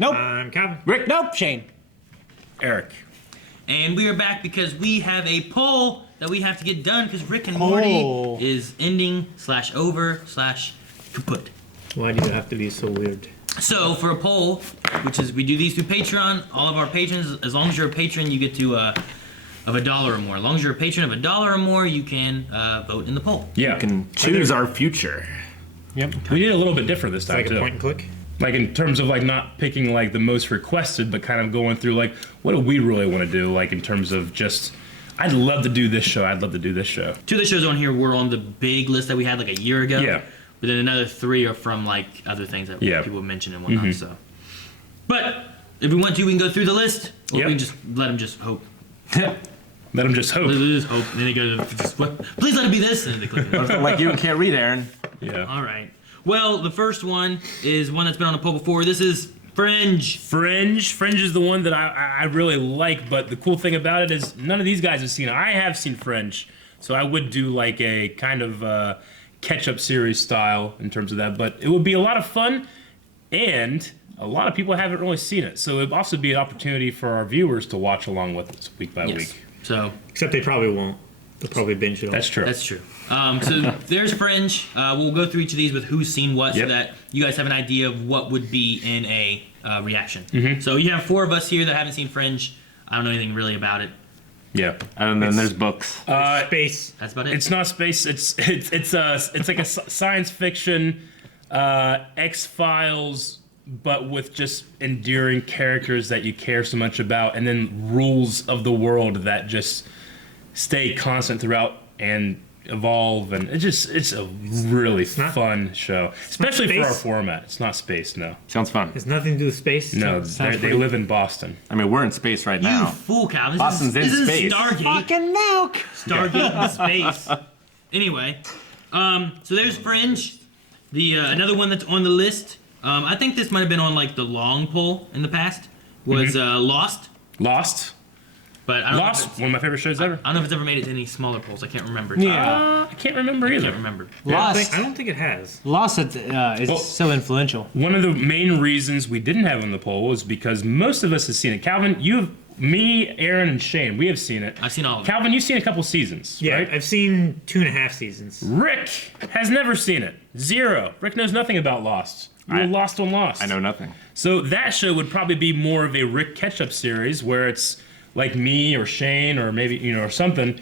Nope. I'm Calvin. Rick. Nope. Shane. Eric. And we are back because we have a poll that we have to get done because Rick and Morty is ending / kaput. Why do you have to be so weird? So for a poll, which is we do these through Patreon, all of our patrons, as long as you're a patron, you get to of $1 or more. As long as you're a patron of $1 or more, you can vote in the poll. Yeah. You can choose our future. Yep. We did a little bit different this time, Like too. a point and click? Like in terms of like not picking like the most requested, but kind of going through like, what do we really want to do? Like in terms of just, I'd love to do this show. I'd love to do this show. 2 of the shows on here were on the big list that we had like a year ago. Yeah. But then another 3 are from like other things that people mentioned and whatnot. So, but if we want to, we can go through the list, or we can just let them just hope. Let them just hope. Let them just hope. And then they go, please let it be this, and they click it. Like you can't read, Aaron. Yeah. All right. Well, the first one is one that's been on the poll before. This is Fringe. Fringe is the one that I really like, but the cool thing about it is none of these guys have seen it. I have seen Fringe, so I would do like a kind of catch-up series style in terms of that, but it would be a lot of fun, and a lot of people haven't really seen it, so it would also be an opportunity for our viewers to watch along with us week by week. So Except they probably won't. They'll probably binge it all. That's true. that's true. So there's Fringe. We'll go through each of these with who's seen what, so that you guys have an idea of what would be in a reaction. So you have 4 of us here that haven't seen Fringe. I don't know anything really about it. Yeah. And then there's books. Space. That's about it. It's not space. It's like a science fiction X-Files, but with just endearing characters that you care so much about, and then rules of the world that just stay constant throughout and evolve, and it's a really fun show, especially for our format. It's not space, no. Sounds fun. Has nothing to do with space. No, they live in Boston. I mean, we're in space right You now. fool, Cal. Boston's in this space. is Stargate. Fucking milk. Stargate in space. Anyway, so there's Fringe. The another one that's on the list. I think this might have been on like the long poll in the past. Was Lost. Lost. But I don't Lost, know if one of my favorite shows ever. I don't know if it's ever made it to any smaller polls. I can't remember. Yeah. I can't remember either. I can't remember. Lost. I don't think it has. Lost is so influential. One of the main reasons we didn't have it on the poll was because most of us have seen it. Calvin, me, Aaron, and Shane, we have seen it. I've seen all of it. Calvin, you've seen a couple seasons, Yeah, right? I've seen 2.5 seasons. Rick has never seen it. 0. Rick knows nothing about Lost. You're lost on Lost. I know nothing. So that show would probably be more of a Rick catch-up series where it's like me or Shane or maybe, or something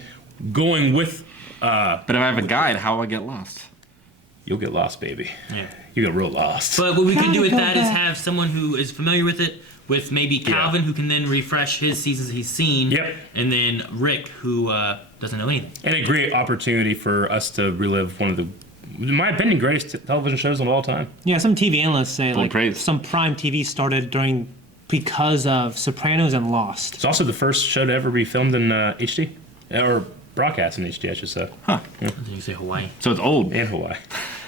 going with... But if I have a guide, how will I get lost? You'll get lost, baby. Yeah. You get real lost. But what we can do with that is have someone who is familiar with it, with maybe Calvin, who can then refresh his seasons he's seen. Yep. And then Rick, who doesn't know anything. And a great opportunity for us to relive one of the, in my opinion, greatest television shows of all time. Yeah, some TV analysts say Full like praise. some prime TV started because of Sopranos and Lost. It's also the first show to ever be filmed in HD, or broadcast in HD, I should say. I think you say Hawaii. So it's old. In Hawaii.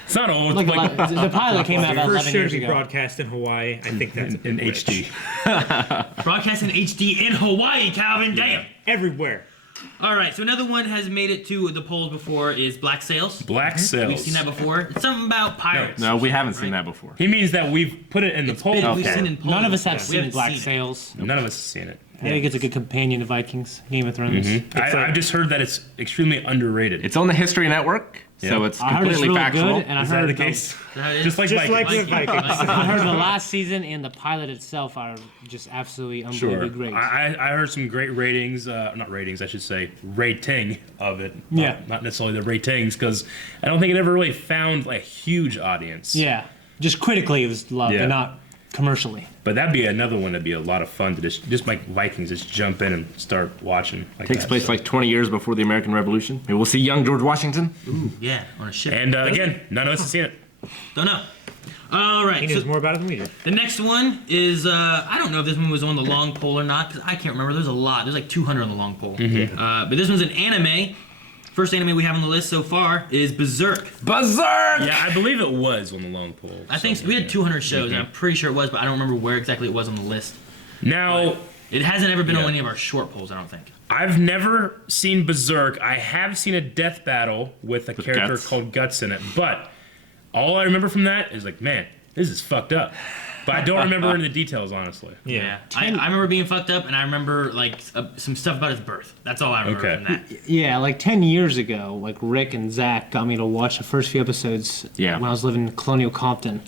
It's not old. Like, It's the pilot came out about First 11 show years to be ago. broadcast in Hawaii. I think that's in HD. Broadcast in HD in Hawaii, Calvin. Damn. everywhere. All right, so another one has made it to the polls before is Black Sails. Black Sails. We've seen that before. It's something about pirates. No, we haven't seen that before. He means that we've put it in the poll. We've Okay. seen in polls. None of us have We seen haven't Black seen it. Sails. None of us have seen it. I think it's a good companion to Vikings, Game of Thrones. I've just heard that it's extremely underrated. It's on the History Network, so Yeah. it's I heard it's completely really factual. good, and I Is that heard the case? Is that how it is? Just like Just like Vikings. with Vikings. I heard the last season and the pilot itself are just absolutely Sure. unbelievably great. I heard some great ratings, not ratings, I should say, rating of it. Yeah. Not necessarily the ratings, because I don't think it ever really found a huge audience. Yeah, just critically it was loved, Yeah. but not commercially. But that'd be another one that'd be a lot of fun to just like Vikings, just jump in and start watching. Like Takes that, place so. like 20 years before the American Revolution. Maybe we'll see young George Washington. Yeah, on a ship. And again, none of us have seen it. Don't know. All right, He so knows more about it than we do. the next one is, I don't know if this one was on the long poll or not, because I can't remember. There's a lot. There's like 200 on the long poll. But this one's an anime. First anime we have on the list so far is Berserk. Berserk! Yeah, I believe it was on the long poll. I think we had 200 shows, and I'm pretty sure it was, but I don't remember where exactly it was on the list. Now, It hasn't ever been on Yeah. any of our short polls, I don't think. I've never seen Berserk. I have seen a death battle with a character Guts. called Guts in it, but all I remember from that is like, man, this is fucked up. But I don't remember any of the details, honestly. Yeah. I remember being fucked up, and I remember like some stuff about his birth. That's all I remember Okay. from that. Yeah, like 10 years ago, like Rick and Zach got me to watch the first few episodes Yeah. when I was living in Colonial Compton.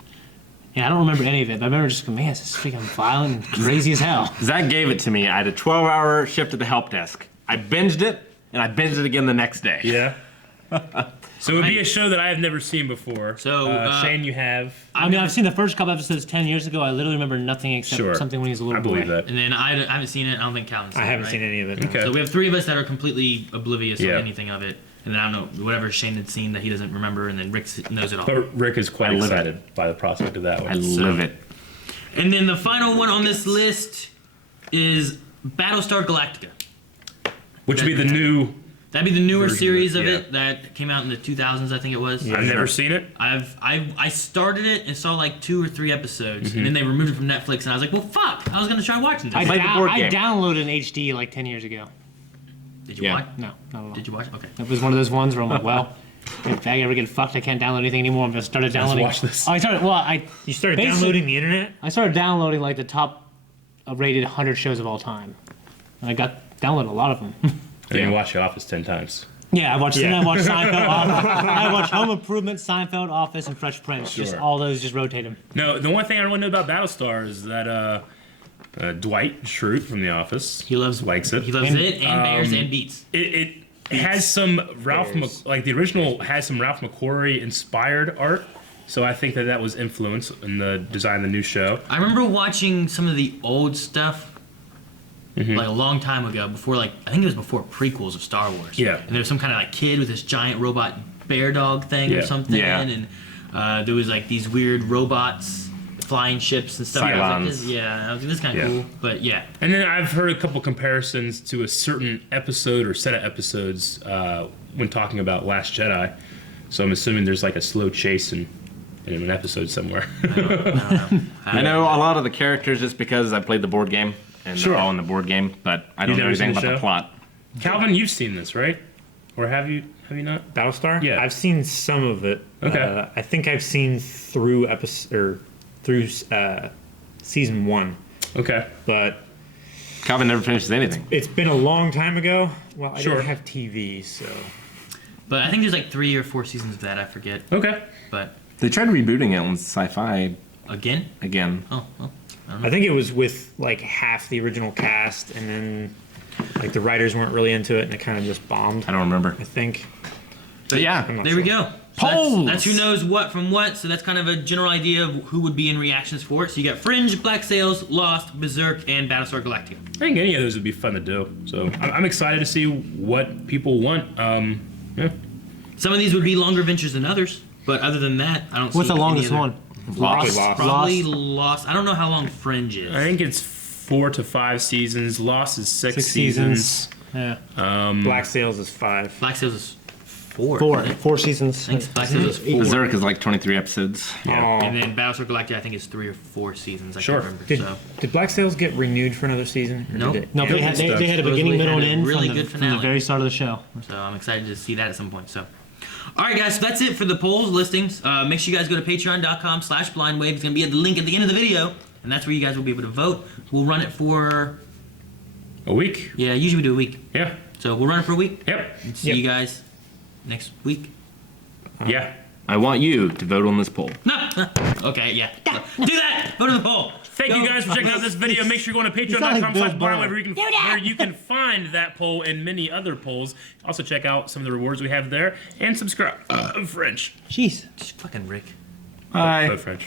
And I don't remember any of it, but I remember just going, man, this is freaking violent and crazy as hell. Zach gave it to me. I had a 12-hour shift at the help desk. I binged it, and I binged it again the next day. Yeah. So it would be a show that I have never seen before. So, Shane, you have. I mean, I've seen the first couple episodes 10 years ago. I literally remember nothing except Sure. something when he was a little I believe boy. that. And then I haven't seen it. I don't think Calvin's seen I it, haven't right? seen any of it. no. Okay. So we have three of us that are completely oblivious Yeah. of anything of it. And then I don't know, whatever Shane had seen that he doesn't remember, and then Rick knows it all. But Rick is quite I live it. excited by the prospect of that I one. live it. And then the final one on this list is Battlestar Galactica. Which would be the new. That'd be the newer Version of series it, of yeah. it that came out in the 2000s, I think it was. I've never seen it. I started it and saw like 2 or 3 episodes, and then they removed it from Netflix, and I was like, well, fuck, I was gonna try watching this. I, Played the board I game. downloaded an HD like 10 years ago. Did you Yeah. watch? No, not at all. Did you watch? Okay. It was one of those ones where I'm like, well, if I ever get fucked, I can't download anything anymore. I'm gonna start downloading. watch this. Oh, I started. Well, I You started Basically- downloading the internet? I started downloading like the top rated 100 shows of all time, and I got downloaded a lot of them. And you watch The Office 10 times. Yeah, I watched. Yeah. I watched Seinfeld. I watched Home Improvement, Seinfeld, Office, and Fresh Prince. Just Sure. all those, just rotate them. No, the one thing I want to know about Battlestar is that Dwight Schrute from The Office He loves likes it. He loves And- it and Bears and Beats. It has some Ralph, Bears. like the original has some Ralph McQuarrie inspired art. So I think that was influence in the design of the new show. I remember watching some of the old stuff like a long time ago, before like I think it was before prequels of Star Wars. Yeah. And there was some kind of like kid with this giant robot bear dog thing or Yeah. something, Yeah. and there was like these weird robots flying ships and stuff. I was like, Cylons. this is kind of Yeah. cool, but yeah. And then I've heard a couple comparisons to a certain episode or set of episodes when talking about Last Jedi. So I'm assuming there's like a slow chase in an episode somewhere. I don't know. I know a lot of the characters just because I played the board game, and Sure. they're all in the board game, but I don't know never anything seen the about the show? plot. Calvin, you've seen this, right? Or have you not? Battlestar? Yeah. I've seen some of it. Okay. I think I've seen through season 1, Okay. but Calvin never finishes anything. it's been a long time ago. Well, I Sure. didn't have TV, so But I think there's like 3 or 4 seasons of that. I forget. Okay. But They tried rebooting it on sci-fi again, again. oh well. I think it was with like half the original cast, and then like the writers weren't really into it, and it kind of just bombed. I don't remember. I think. But yeah, I'm not There we sure. go. So Polls! that's who knows what from what. So that's kind of a general idea of who would be in reactions for it. So you got Fringe, Black Sails, Lost, Berserk, and Battlestar Galactica. I think any of those would be fun to do. So I'm excited to see what people want. Yeah. Some of these would be longer ventures than others, but other than that, I don't see What's the any longest other- one? Lost. Probably Lost. I don't know how long Fringe is. I think it's 4 to 5 seasons. Lost is 6 6 seasons. Yeah, Black Sails is 5. Black Sails is 4. four. isn't it? 4 seasons. I think Black Sails is 4. Berserk is like 23 episodes. Oh. And then Battlestar Galactica, I think is 3 or 4 seasons. I Sure. can't remember. Did, So did Black Sails get renewed for another season? Or Nope. did it- No, yeah. they had stuff. they had a Supposedly beginning, middle, and had a end really from, good from the finale. very start of the show. So I'm excited to see that at some point. So, all right, guys, so that's it for the polls listings. Make sure you guys go to patreon.com/blindwave. It's going to be at the link at the end of the video, and that's where you guys will be able to vote. We'll run it for, A week? yeah, usually we do a week. Yeah. So we'll run it for a week. Yep. See Yep. you guys next week. Yeah. I want you to vote on this poll. No. Okay, yeah. Do that. Vote in the poll. Thank you guys for checking out this video. Make sure you go to not like Bill patreon.com/blindwave Burr. where you can find that poll and many other polls. Also check out some of the rewards we have there and subscribe. French. Jeez. Just fucking Rick. Bye. Code French.